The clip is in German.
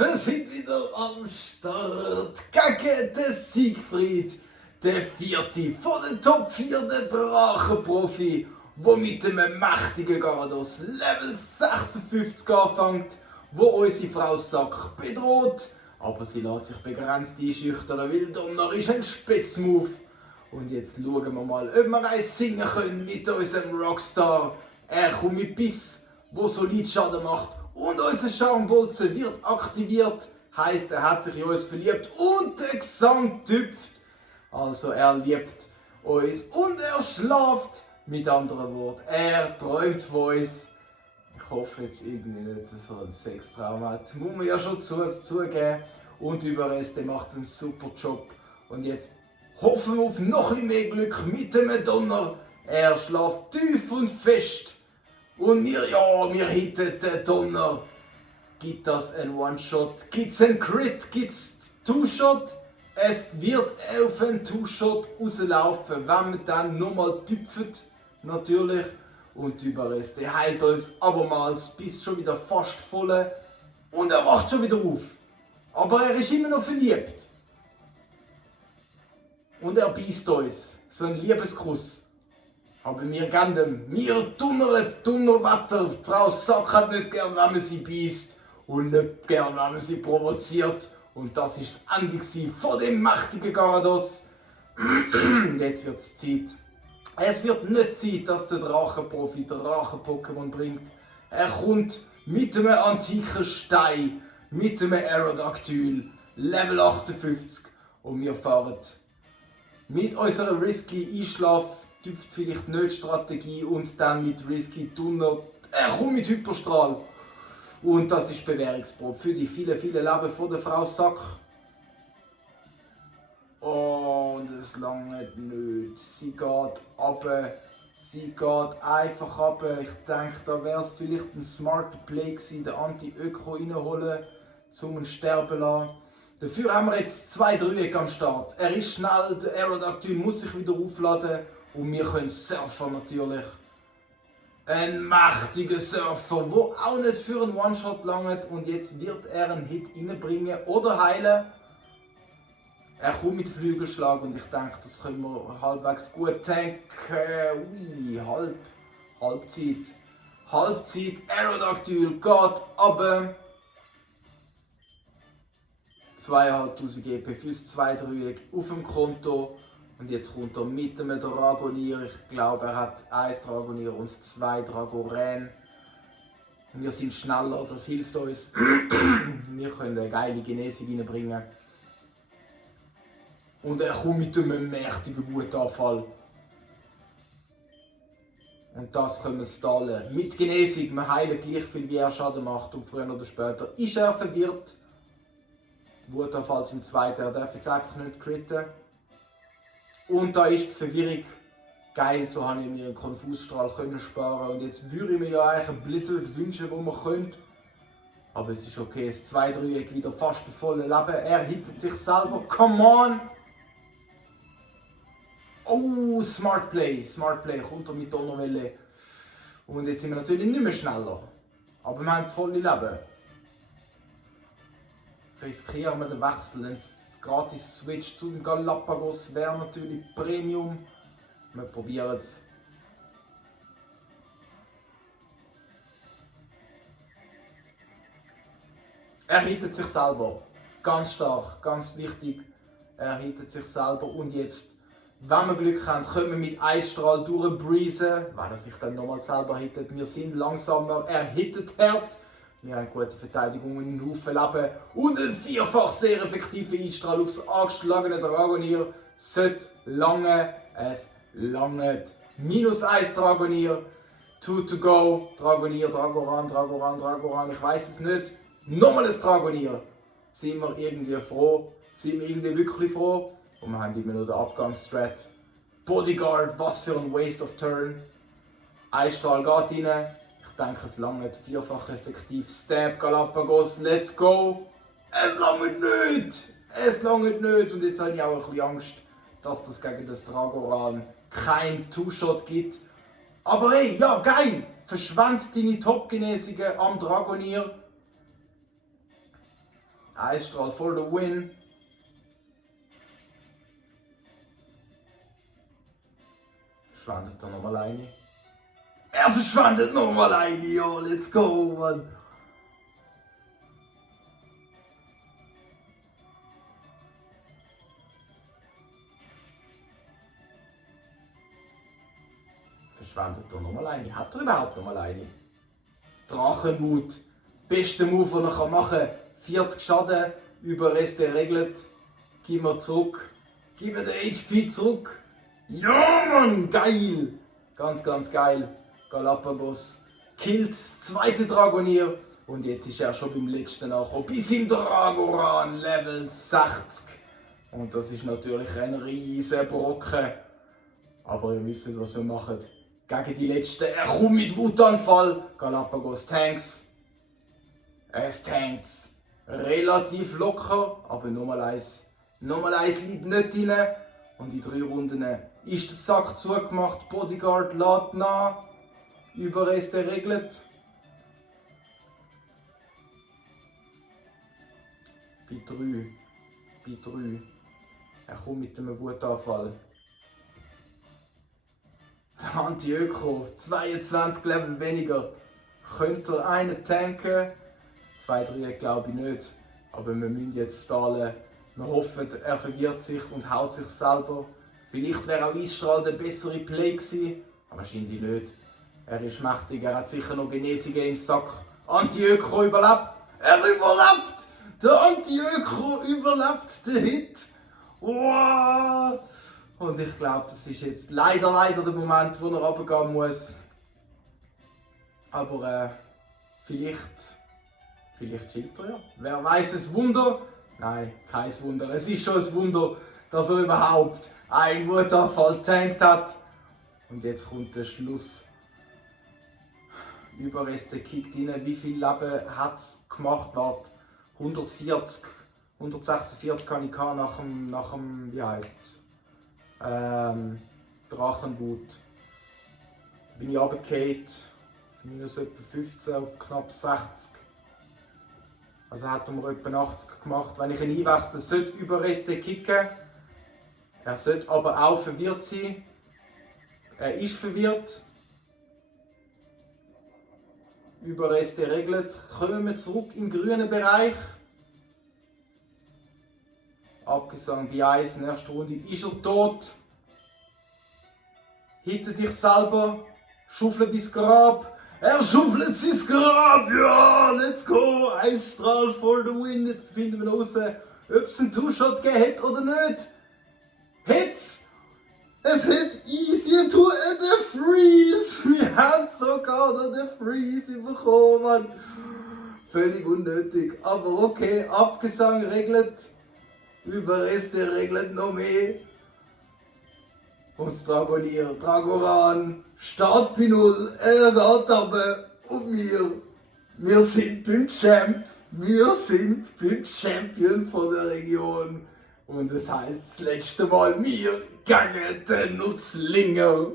wir sind wieder am Start. Gegen den Siegfried, der vierte von den Top 4 der Drachenprofi, der mit einem mächtigen Garados Level 56 anfängt, wo unsere Frau Sack bedroht. Aber sie lässt sich begrenzt einschüchtern, weil Donner ist ein Spitzmove. Und jetzt schauen wir mal, ob wir eins singen können mit unserem Rockstar. Er kommt mit Biss, wo solid Schaden macht. Und unser Charmbolzen wird aktiviert. Heisst, er hat sich in uns verliebt und der Gesang tüpft. Also er liebt uns und er schlaft. Mit anderen Worten, er träumt von uns. Ich hoffe jetzt irgendwie nicht, dass er einen Sextraum hat. Muss man ja schon zugeben. Und überrest, der macht einen super Job. Und jetzt hoffen wir auf noch ein mehr Glück mit dem Donner. Er schläft tief und fest. Und wir hitten den Donner. Gibt das ein One-Shot? Gibt es einen Crit? Gibt es Two-Shot? Es wird auf einen Two-Shot rauslaufen, wenn man dann nochmal tüpft. Natürlich. Und die Überreste heilt uns abermals bis schon wieder fast voll. Und er wacht schon wieder auf. Aber er ist immer noch verliebt. Und er beißt uns. So ein Liebeskuss. Aber wir geben dem. Wir donnern, Donnerwetter. Die Frau Sack hat nicht gern, wenn man sie beißt. Und nicht gern, wenn man sie provoziert. Und das war das Ende von dem mächtigen Garados. Jetzt wird es Zeit. Es wird nicht Zeit, dass der Drachenprofi der Drachen-Pokémon bringt. Er kommt mit einem antiken Stein, mit einem Aerodactyl, Level 58. Und wir fahren mit unserer Risky Einschlaf, tüpft vielleicht nicht Strategie und dann mit Risky Donner. Er kommt mit Hyperstrahl. Und das ist Bewährungsprobe für die vielen Leben von der Frau Sack. Oh, und es langt nicht. Sie geht runter. Sie geht einfach runter. Ich denke, da wäre es vielleicht ein smarter Play gewesen, den Anti-Öko reinholen, um ihn sterben zu lassen. Dafür haben wir jetzt 2 Dreiecke am Start. Er ist schnell, der Aerodactyl muss sich wieder aufladen und wir können surfen natürlich. Ein mächtiger Surfer, der auch nicht für einen One-Shot langt und jetzt wird er einen Hit reinbringen oder heilen. Er kommt mit Flügelschlag und ich denke, das können wir halbwegs gut tanken. Ui, Halbzeit. Halbzeit, Aerodactyl geht runter. 2500 EP fürs 2-Dreieck auf dem Konto. Und jetzt kommt er mit dem Dragonier. Ich glaube, er hat 1 Dragonier und 2 Dragoren. Wir sind schneller, das hilft uns. Wir können eine geile Genesung reinbringen. Und er kommt mit einem mächtigen Wutanfall. Und das können wir stallen. Mit Genesung, wir heilen gleich viel wie er Schaden macht und früher oder später ist er verwirrt. Wutanfall zum zweiten, er darf jetzt einfach nicht critten. Und da ist die Verwirrung geil, so habe ich mir einen Konfusstrahl sparen. Und jetzt würde ich mir ja eigentlich einen Blizzard wünschen, wo man könnte. Aber es ist okay, das 2-Dreieck wieder fast bei vollem Leben. Er hittet sich selber, come on! Oh, Smart Play, kommt er mit Donnerwelle. Und jetzt sind wir natürlich nicht mehr schneller. Aber wir haben volle Leben. Riskieren wir den Wechsel. Ein gratis Switch zum Galapagos wäre natürlich Premium. Wir probieren es. Er hittet sich selber. Ganz stark, ganz wichtig. Er hittet sich selber und jetzt, wenn wir Glück haben, können wir mit Eisstrahl durchbreezen, weil er sich dann nochmal selber hittet. Wir sind langsamer, er hittet hart. Wir haben gute Verteidigung und einen Haufen Leben. Und ein 4-fach sehr effektiver Einstrahl aufs angeschlagene Dragonier. Sollte lange, es langt. -1 Dragonier. 2 to go. Dragonier, Dragoran. Ich weiß es nicht. Nochmal ein Dragonier. Sind wir irgendwie froh? Sind wir irgendwie wirklich froh? Und wir haben immer noch den Abgangsstrat. Bodyguard, was für ein Waste of Turn. Eisstrahl geht rein. Ich denke, es langt 4-fach effektiv. Stab, Galapagos, let's go! Es langt nicht! Es langt nicht! Und jetzt habe ich auch ein bisschen Angst, dass das gegen das Dragoran kein Two-Shot gibt. Aber hey, ja, geil! Verschwend deine Top-Genesungen am Dragonier. Eisstrahl for the win. Verschwendet er nochmal eine. Er verschwendet nochmal eine, ja, let's go, Mann. Verschwendet er nochmal eine? Hat er überhaupt nochmal eine? Drachenwut. Beste Move, den er machen kann. 40 Schaden, Überreste regelt. Gib mir zurück. Gib mir den HP zurück. Ja, Mann, geil. Ganz, ganz geil. Galapagos killt das zweite Dragonier. Und jetzt ist er schon beim letzten angekommen. Bis im Dragoran Level 60. Und das ist natürlich ein riesen Brocken. Aber ihr wisst, was wir machen. Gegen die letzten. Er kommt mit Wutanfall. Galapagos Tanks. Es tankt relativ locker. Aber Nummer 1 liegt nicht drin. Und in 3 Runden ist der Sack zugemacht. Bodyguard lädt nach. Überreste regelt. Bei 3. Er kommt mit einem Wutanfall. Der Anti-Öko, 22 Level weniger. Könnte er einen tanken? 2, 3 glaube ich nicht. Aber wir müssen jetzt stallen. Wir hoffen, er verwirrt sich und haut sich selber. Vielleicht wäre auch Eisstrahl der bessere Play gewesen. Aber wahrscheinlich nicht. Er ist mächtig, er hat sicher noch Genesungen im Sack. Anti-Öko überlebt. Er überlebt! Der Anti-Öko überlebt den Hit. Wow. Und ich glaube, das ist jetzt leider der Moment, wo er runtergehen muss. Aber vielleicht chillt er ja. Wer weiß, ein Wunder? Nein, kein Wunder. Es ist schon ein Wunder, dass er überhaupt einen Wutanfall tankt hat. Und jetzt kommt der Schluss. Überreste kickt rein. Wie viel Leben hat es gemacht? Warte, 146 kann ich nach dem, wie heisst es? Drachenwut. Bin ich runtergefallen, minus etwa 15 auf knapp 60. Also hat er mir etwa 80 gemacht. Wenn ich ihn einwechsle, sollte Überreste kicken. Er sollte aber auch verwirrt sein. Er ist verwirrt. Überreste regelt. Kommen wir zurück im grünen Bereich. Abgesang bei 1 in der ersten Runde ist er tot. Hitte dich selber. Schaufle dein Grab. Er schaufelt sein Grab. Ja, let's go. Eisstrahl for the win. Jetzt finden wir raus, ob es einen Two-Shot gegeben hat oder nicht. Hat's? Es hat easy and to the freeze. Wir haben sogar noch den Freeze bekommen. Völlig unnötig. Aber okay, Abgesang regelt. Überreste regelt noch mehr. Und das Dragoran, Start bei 0, er geht aber und wir sind beim Champ. Wir sind beim Champion von der Region. Und das heisst das letzte Mal wir gegen den Nutzlinger.